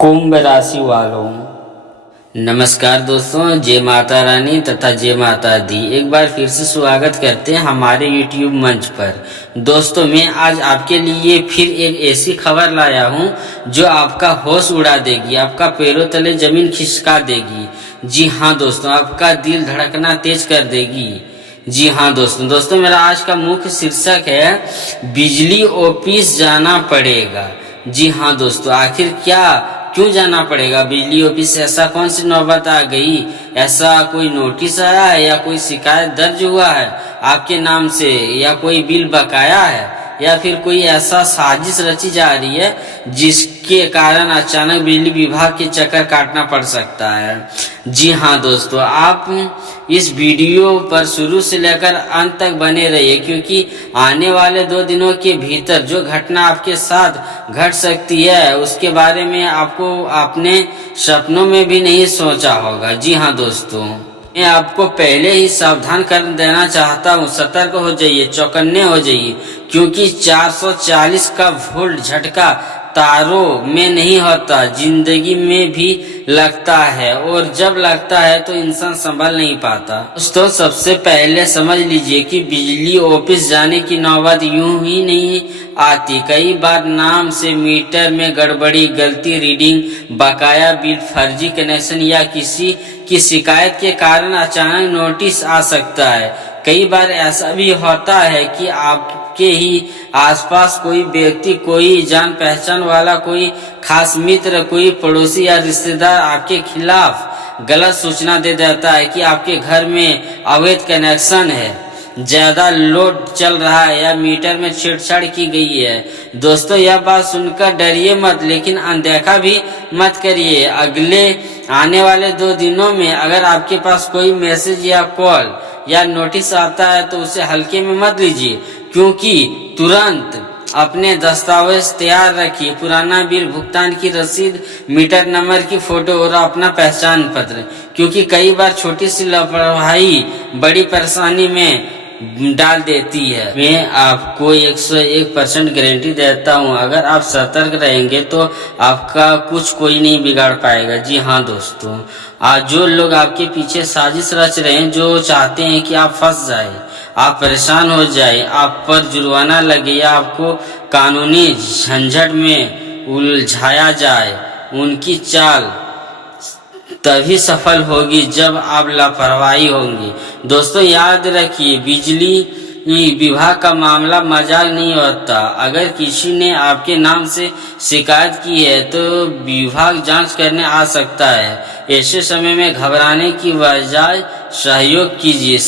कुंभ राशि वालों, नमस्कार दोस्तों। जय माता रानी तथा जय माता दी। एक बार फिर से स्वागत करते हैं हमारे YouTube मंच पर। दोस्तों, मैं आज आपके लिए फिर एक ऐसी खबर लाया हूं जो आपका होश उड़ा देगी, आपका पैरों तले जमीन खिसका देगी। जी हाँ दोस्तों, आपका दिल धड़कना तेज कर देगी। जी हाँ दोस्तों, मेरा आज का मुख्य शीर्षक है बिजली ऑफिस जाना पड़ेगा। जी हाँ दोस्तों, आखिर क्यों जाना पड़ेगा बिजली ऑफिस? ऐसा कौन सी नौबत आ गई? ऐसा कोई नोटिस आया है या कोई शिकायत दर्ज हुआ है आपके नाम से, या कोई बिल बकाया है, या फिर कोई ऐसा साजिश रची जा रही है जिसके कारण अचानक बिजली विभाग के चक्कर काटना पड़ सकता है? जी हाँ दोस्तों, आप इस वीडियो पर शुरू से लेकर अंत तक बने रहिए, क्योंकि आने वाले 2 दिनों के भीतर जो घटना आपके साथ घट सकती है उसके बारे में आपको अपने सपनों में भी नहीं सोचा होगा। जी हाँ दोस्तों, मैं आपको पहले ही सावधान कर देना चाहता हूँ। सतर्क हो जाइए, चौकन्ने हो जाइए, क्योंकि 440 का वोल्ट झटका तारों में नहीं होता, जिंदगी में भी लगता है, और जब लगता है तो इंसान संभल नहीं पाता। दोस्तों, सबसे पहले समझ लीजिए कि बिजली ऑफिस जाने की नौबत यूं ही नहीं आती। कई बार नाम से मीटर में गड़बड़ी, गलती रीडिंग, बकाया बिल, फर्जी कनेक्शन या किसी की शिकायत के कारण अचानक नोटिस आ सकता है। कई बार ऐसा भी होता है कि आपके ही आसपास कोई व्यक्ति, कोई जान पहचान वाला, कोई खास मित्र, कोई पड़ोसी या रिश्तेदार आपके खिलाफ गलत सूचना दे देता है कि आपके घर में अवैध कनेक्शन है, ज्यादा लोड चल रहा है, या मीटर में छेड़छाड़ की गई है। दोस्तों, यह बात सुनकर डरिए मत, लेकिन अनदेखा भी मत करिए। अगले आने वाले 2 दिनों में अगर आपके पास कोई मैसेज या कॉल या नोटिस आता है तो उसे हल्के में मत लीजिए, क्योंकि तुरंत अपने दस्तावेज तैयार रखिए। पुराना बिल, भुगतान की रसीद, मीटर नंबर की फोटो और अपना पहचान पत्र, क्योंकि कई बार छोटी सी लापरवाही बड़ी परेशानी में डाल देती है। मैं आपको 101% गारंटी देता हूँ, अगर आप सतर्क रहेंगे तो आपका कोई नहीं बिगाड़ पाएगा। जी हाँ दोस्तों, आज जो लोग आपके पीछे साजिश रच रहे हैं, जो चाहते हैं कि आप फंस जाए, आप परेशान हो जाए, आप पर जुर्माना लगे, या आपको कानूनी झंझट में उलझाया जाए, उनकी चाल तभी सफल होगी जब आप लापरवाही होंगी। दोस्तों, याद रखिए, बिजली विभाग का मामला मजाक नहीं होता। अगर किसी ने आपके नाम से शिकायत की है तो विभाग जांच करने आ सकता है। ऐसे समय में घबराने की बजाय सहयोग कीजिए,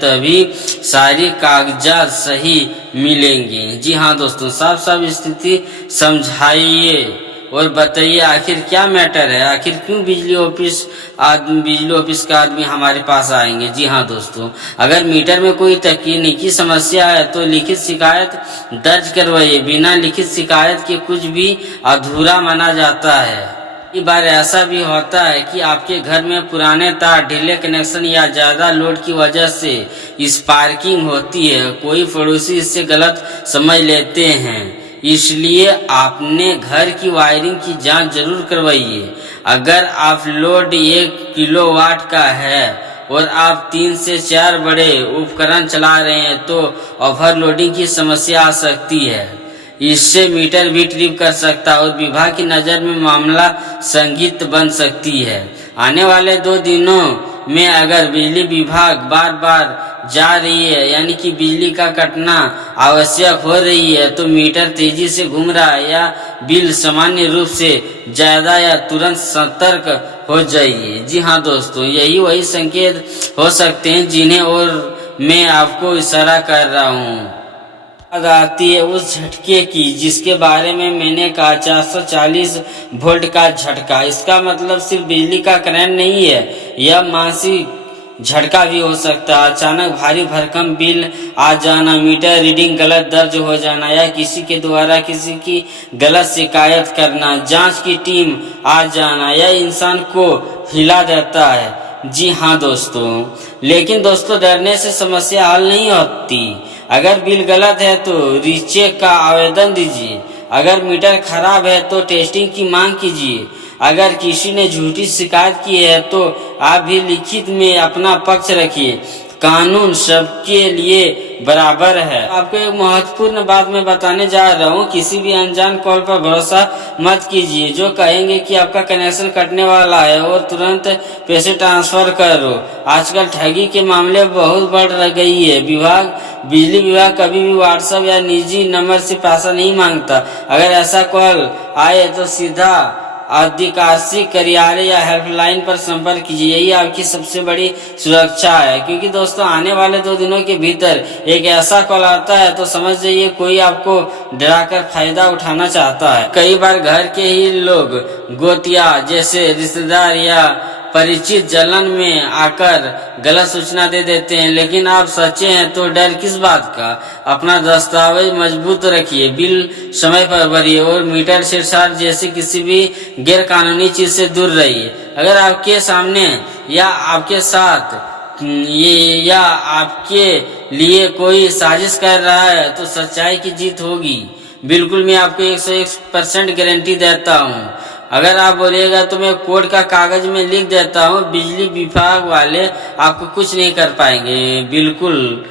तभी सारी कागजात सही मिलेंगे। जी हाँ दोस्तों, साफ साफ स्थिति समझाइए और बताइए आखिर क्या मैटर है, आखिर क्यों बिजली ऑफिस का आदमी हमारे पास आएंगे। जी हाँ दोस्तों, अगर मीटर में कोई तकनीकी समस्या है तो लिखित शिकायत दर्ज करवाइए। बिना लिखित शिकायत के कुछ भी अधूरा माना जाता है। कई बार ऐसा भी होता है कि आपके घर में पुराने तार, ढीले कनेक्शन या ज्यादा लोड की वजह से स्पार्किंग होती है। कोई पड़ोसी इससे गलत समझ लेते हैं, इसलिए आपने घर की वायरिंग की जांच जरूर करवाइए। अगर आप लोड 1 किलोवाट का है और आप 3 से 4 बड़े उपकरण चला रहे हैं तो ओवरलोडिंग की समस्या आ सकती है। इससे मीटर भी ट्रिप कर सकता है और विभाग की नज़र में मामला संगीत बन सकती है। आने वाले 2 दिनों में अगर बिजली विभाग बार बार जा रही है, यानी कि बिजली का कटना आवश्यक हो रही है, तो मीटर तेजी से घूम रहा है या बिल सामान्य रूप से ज्यादा, या तुरंत सतर्क हो जाइए। जी हाँ दोस्तों, यही वही संकेत हो सकते हैं जिन्हें और मैं आपको इशारा कर रहा हूँ। आती है उस झटके की जिसके बारे में मैंने कहा, 440 वोल्ट का झटका। इसका मतलब सिर्फ बिजली का करंट नहीं है, यह मानसिक झटका भी हो सकता है। अचानक भारी भरकम बिल आ जाना, मीटर रीडिंग गलत दर्ज हो जाना, या किसी के द्वारा किसी की गलत शिकायत करना, जांच की टीम आ जाना, यह इंसान को हिला देता है। जी हाँ दोस्तों, लेकिन दोस्तों, डरने से समस्या हल नहीं होती। अगर बिल गलत है तो रीचेक का आवेदन दीजिए। अगर मीटर खराब है तो टेस्टिंग की मांग कीजिए। अगर किसी ने झूठी शिकायत की है तो आप भी लिखित में अपना पक्ष रखिए। कानून सबके लिए बराबर है। आपको एक महत्वपूर्ण बात मैं बताने जा रहा हूँ, किसी भी अनजान कॉल पर भरोसा मत कीजिए जो कहेंगे कि आपका कनेक्शन कटने वाला है और तुरंत पैसे ट्रांसफर करो। आजकल ठगी के मामले बहुत बढ़ गई है। बिजली विभाग कभी भी व्हाट्सएप या निजी नंबर से पैसा नहीं मांगता। अगर ऐसा कॉल आए तो सीधा आधिकारिक कार्यालय या हेल्पलाइन पर संपर्क कीजिए। यही आपकी सबसे बड़ी सुरक्षा है, क्योंकि दोस्तों आने वाले 2 दिनों के भीतर एक ऐसा कॉल आता है तो समझ जाइए कोई आपको डराकर फायदा उठाना चाहता है। कई बार घर के ही लोग गोतिया जैसे रिश्तेदार या परिचित जलन में आकर गलत सूचना दे देते हैं, लेकिन आप सच्चे हैं तो डर किस बात का। अपना दस्तावेज मजबूत रखिए, बिल समय पर भरिए और मीटर छेड़छाड़ जैसी किसी भी गैर कानूनी चीज से दूर रहिए। अगर आपके सामने या आपके साथ या आपके लिए कोई साजिश कर रहा है तो सच्चाई की जीत होगी। बिल्कुल, मैं आपको 101% गारंटी देता हूँ। अगर आप बोलिएगा तो मैं कोर्ट का कागज में लिख देता हूँ, बिजली विभाग वाले आपको कुछ नहीं कर पाएंगे। बिल्कुल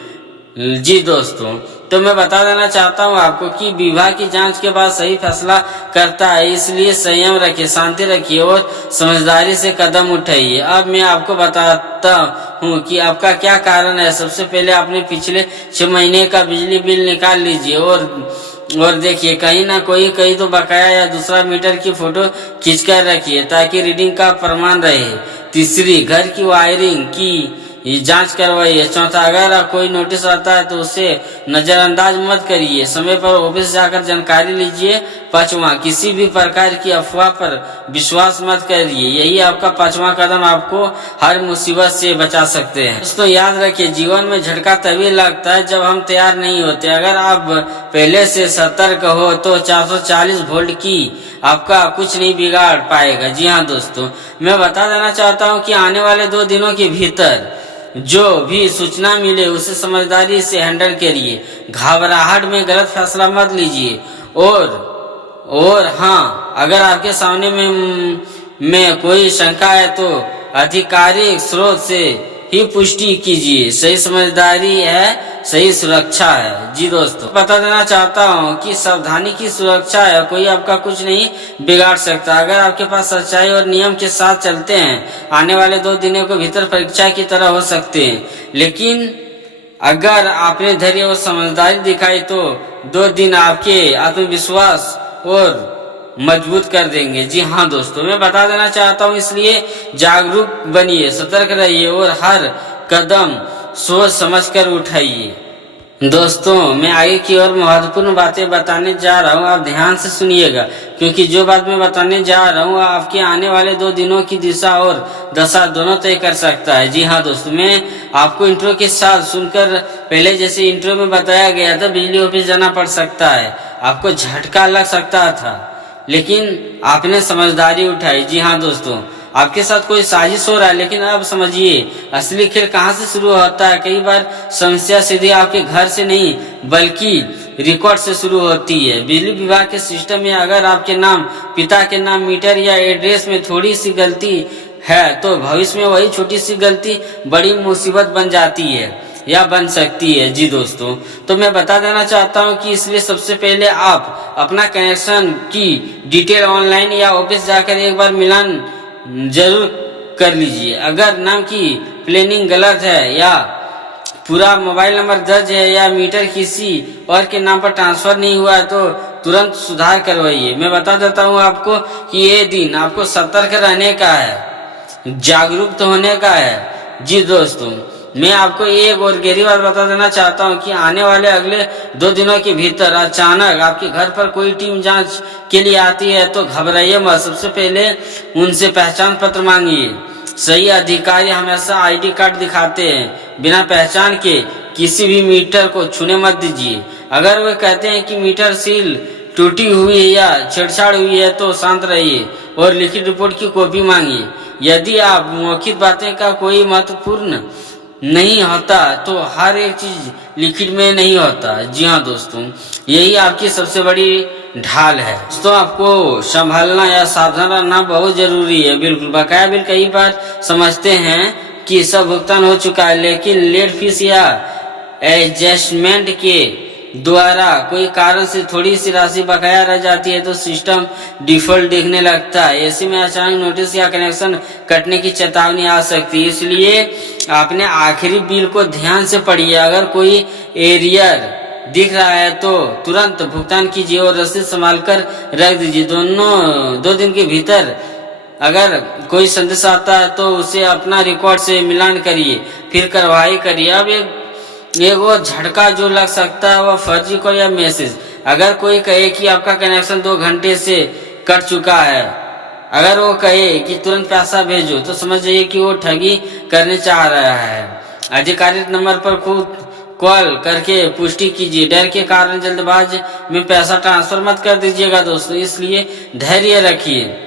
जी दोस्तों, तो मैं बता देना चाहता हूँ आपको कि विभाग की जांच के बाद सही फैसला करता है, इसलिए संयम रखिए, शांति रखिए और समझदारी से कदम उठाइए। अब मैं आपको बताता हूँ कि आपका क्या कारण है। सबसे पहले आपने पिछले 6 महीने का बिजली बिल निकाल लीजिए और देखिए कहीं तो बकाया या दूसरा मीटर की फोटो खींचकर रखिए ताकि रीडिंग का प्रमाण रहे। तीसरी, घर की वायरिंग की जांच करवाइए। चौथा, अगर कोई नोटिस आता है तो उसे नजरअंदाज मत करिए, समय पर ऑफिस जाकर जानकारी लीजिए। 5वां, किसी भी प्रकार की अफवाह पर विश्वास मत करिए। यही आपका 5वां कदम आपको हर मुसीबत से बचा सकते हैं। दोस्तों याद रखिए, जीवन में झटका तभी लगता है जब हम तैयार नहीं होते। अगर आप पहले से सतर्क हो तो 440 वोल्ट की आपका कुछ नहीं बिगाड़ पाएगा। जी हाँ दोस्तों, मैं बता देना चाहता हूँ कि आने वाले 2 दिनों के भीतर जो भी सूचना मिले उसे समझदारी से हैंडल करिए। घबराहट में गलत फैसला मत लीजिए। और हाँ, अगर आपके सामने में कोई शंका है तो आधिकारिक स्रोत से ही पुष्टि कीजिए। सही समझदारी है, सही सुरक्षा है। जी दोस्तों, बता देना चाहता हूँ कि सावधानी की सुरक्षा है, कोई आपका कुछ नहीं बिगाड़ सकता। अगर आपके पास सच्चाई और नियम के साथ चलते हैं, आने वाले 2 दिनों के भीतर परीक्षा की तरह हो सकते हैं। लेकिन अगर आपने धैर्य और समझदारी दिखाई तो 2 दिन आपके आत्मविश्वास और मजबूत कर देंगे। जी हाँ दोस्तों, मैं बता देना चाहता हूँ, इसलिए जागरूक बनिए, सतर्क रहिए और हर कदम सोच समझकर उठाइए। दोस्तों मैं आगे की और महत्वपूर्ण बातें बताने जा रहा हूँ, आप ध्यान से सुनिएगा, क्योंकि जो बात मैं बताने जा रहा हूँ आपके आने वाले 2 दिनों की दिशा और दशा दोनों तय कर सकता है। जी हाँ दोस्तों, मैं आपको इंट्रो के साथ सुनकर पहले जैसे इंट्रो में बताया गया था बिजली ऑफिस जाना पड़ सकता है, आपको झटका लग सकता था, लेकिन आपने समझदारी उठाई। जी हाँ दोस्तों, आपके साथ कोई साजिश हो रहा है, लेकिन अब समझिए असली खेल कहाँ से शुरू होता है। कई बार समस्या सीधे आपके घर से नहीं बल्कि रिकॉर्ड से शुरू होती है। बिजली विभाग के सिस्टम में अगर आपके नाम, पिता के नाम, मीटर या एड्रेस में थोड़ी सी गलती है तो भविष्य में वही छोटी सी गलती बड़ी मुसीबत बन जाती है या बन सकती है। जी दोस्तों, तो मैं बता देना चाहता हूं कि इसलिए सबसे पहले आप अपना कनेक्शन की डिटेल ऑनलाइन या ऑफिस जाकर एक बार मिलान जरूर कर लीजिए। अगर नाम की प्लेनिंग गलत है या पूरा मोबाइल नंबर दर्ज है या मीटर किसी और के नाम पर ट्रांसफर नहीं हुआ है तो तुरंत सुधार करवाइए। मैं बता देता हूं आपको कि ये दिन आपको सतर्क रहने का है, जागरूक होने का है। जी दोस्तों, मैं आपको एक और गहरी बात बता देना चाहता हूं कि आने वाले अगले 2 दिनों के भीतर अचानक आपके घर पर कोई टीम जांच के लिए आती है तो घबराइए मत। सबसे पहले उनसे पहचान पत्र मांगिए। सही अधिकारी हमेशा आईडी कार्ड दिखाते हैं। बिना पहचान के किसी भी मीटर को छूने मत दीजिए। अगर वे कहते हैं कि मीटर सील टूटी हुई है या छेड़छाड़ हुई है तो शांत रहिए और लिखित रिपोर्ट की कॉपी मांगिए। यदि आप मौखिक बातें का कोई महत्वपूर्ण नहीं होता तो हर एक चीज लिखित में नहीं होता। जी हाँ दोस्तों, यही आपकी सबसे बड़ी ढाल है। दोस्तों आपको संभालना या सावधान रहना बहुत जरूरी है। बिल्कुल, बकाया बिल कई बार समझते हैं कि सब भुगतान हो चुका है, लेकिन लेट फीस या एडजस्टमेंट के द्वारा कोई कारण से थोड़ी सी राशि बकाया रह जाती है तो सिस्टम डिफॉल्ट दिखने लगता है। ऐसे में अचानक नोटिस या कनेक्शन कटने की चेतावनी आ सकती है। इसलिए आपने आखिरी बिल को ध्यान से पढ़िए। अगर कोई एरियर दिख रहा है तो तुरंत भुगतान कीजिए और रसीद संभाल कर रख दीजिए। 2 दिन के भीतर अगर कोई संदेश आता है तो उसे अपना रिकॉर्ड से मिलान करिए, फिर कार्रवाई करिए। अब एक वो झटका जो लग सकता है वह फर्जी कॉल या मैसेज। अगर कोई कहे कि आपका कनेक्शन 2 घंटे से कट चुका है, अगर वो कहे कि तुरंत पैसा भेजो, तो समझ जाइए कि वो ठगी करने चाह रहा है। आधिकारिक नंबर पर खुद कॉल करके पुष्टि कीजिए। डर के कारण जल्दबाज में पैसा ट्रांसफर मत कर दीजिएगा दोस्तों। इसलिए धैर्य रखिए।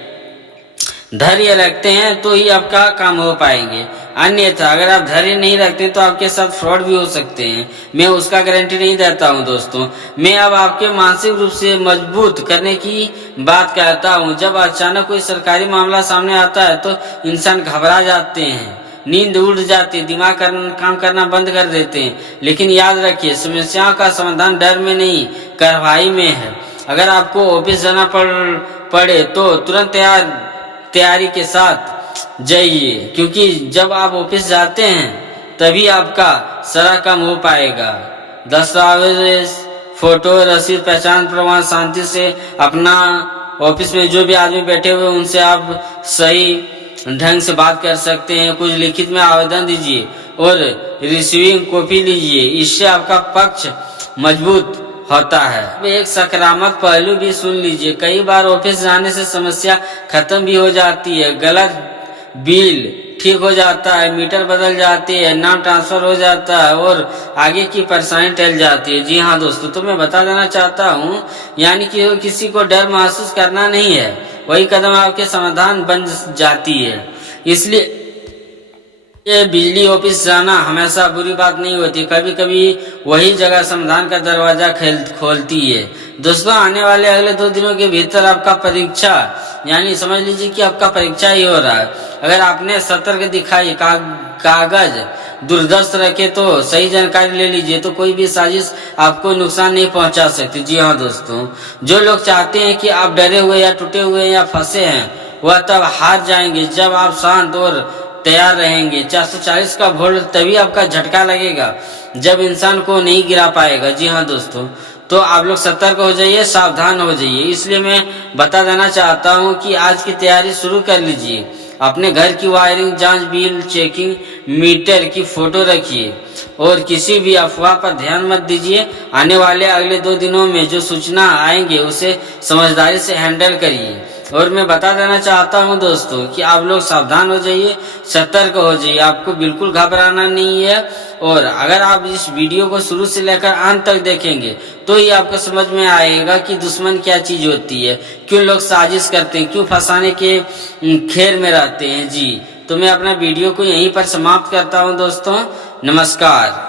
धैर्य रखते हैं तो ही आपका काम हो पाएंगे, अन्यथा अगर आप धैर्य नहीं रखते तो आपके साथ फ्रॉड भी हो सकते हैं। मैं उसका गारंटी नहीं देता हूं दोस्तों। मैं अब आपके मानसिक रूप से मजबूत करने की बात कहता हूं। जब अचानक कोई सरकारी मामला सामने आता है तो इंसान घबरा जाते हैं, नींद उड़ जाती है, दिमाग काम करना बंद कर देते हैं। लेकिन याद रखिए, समस्याओं का समाधान डर में नहीं, कार्रवाई में है। अगर आपको ऑफिस जाना पड़े तो तुरंत तैयारी के साथ जाइए, क्योंकि जब आप ऑफिस जाते हैं तभी आपका सारा काम हो पाएगा। दस्तावेज, फोटो, रसीद, पहचान प्रमाण शांति से अपना ऑफिस में जो भी आदमी बैठे हुए उनसे आप सही ढंग से बात कर सकते हैं। कुछ लिखित में आवेदन दीजिए और रिसीविंग कॉपी लीजिए, इससे आपका पक्ष मजबूत होता है। एक सकारात्मक पहलू भी सुन लीजिए। कई बार ऑफिस जाने से समस्या खत्म भी हो जाती है। गलत बिल ठीक हो जाता है, मीटर बदल जाती है, नाम ट्रांसफर हो जाता है और आगे की परेशानी टल जाती है। जी हाँ दोस्तों, तो मैं बता देना चाहता हूँ, यानी कि किसी को डर महसूस करना नहीं है, वही कदम आपके समाधान बन जाती है। इसलिए ये बिजली ऑफिस जाना हमेशा बुरी बात नहीं होती, कभी कभी वही जगह समाधान का दरवाजा खोलती है। दोस्तों, आने वाले अगले 2 दिनों के भीतर आपका परीक्षा, यानी समझ लीजिए कि आपका परीक्षा ही हो रहा है। अगर आपने सतर्क दिखाई, कागज दुर्दस्त रखे तो सही जानकारी ले लीजिए, तो कोई भी साजिश आपको नुकसान नहीं पहुंचा सकती। जी हाँ दोस्तों, जो लोग चाहते हैं कि आप डरे हुए या टूटे हुए या फंसे हैं, वह तब हार जाएंगे जब आप शांत और तैयार रहेंगे। 440 का वोल्ट तभी आपका झटका लगेगा जब इंसान को नहीं गिरा पाएगा। जी हाँ दोस्तों, तो आप लोग सतर्क हो जाइए, सावधान हो जाइए। इसलिए मैं बता देना चाहता हूँ कि आज की तैयारी शुरू कर लीजिए। अपने घर की वायरिंग जांच, बिल चेकिंग, मीटर की फोटो रखिए और किसी भी अफवाह पर ध्यान मत दीजिए। आने वाले अगले 2 दिनों में जो सूचना आएंगे उसे समझदारी से हैंडल करिए। और मैं बता देना चाहता हूं दोस्तों कि आप लोग सावधान हो जाइए, सतर्क हो जाइए, आपको बिल्कुल घबराना नहीं है। और अगर आप इस वीडियो को शुरू से लेकर अंत तक देखेंगे तो ही आपको समझ में आएगा कि दुश्मन क्या चीज होती है, क्यों लोग साजिश करते हैं, क्यों फंसाने के खेल में रहते हैं। जी, तो मैं अपना वीडियो को यहीं पर समाप्त करता हूं दोस्तों। नमस्कार।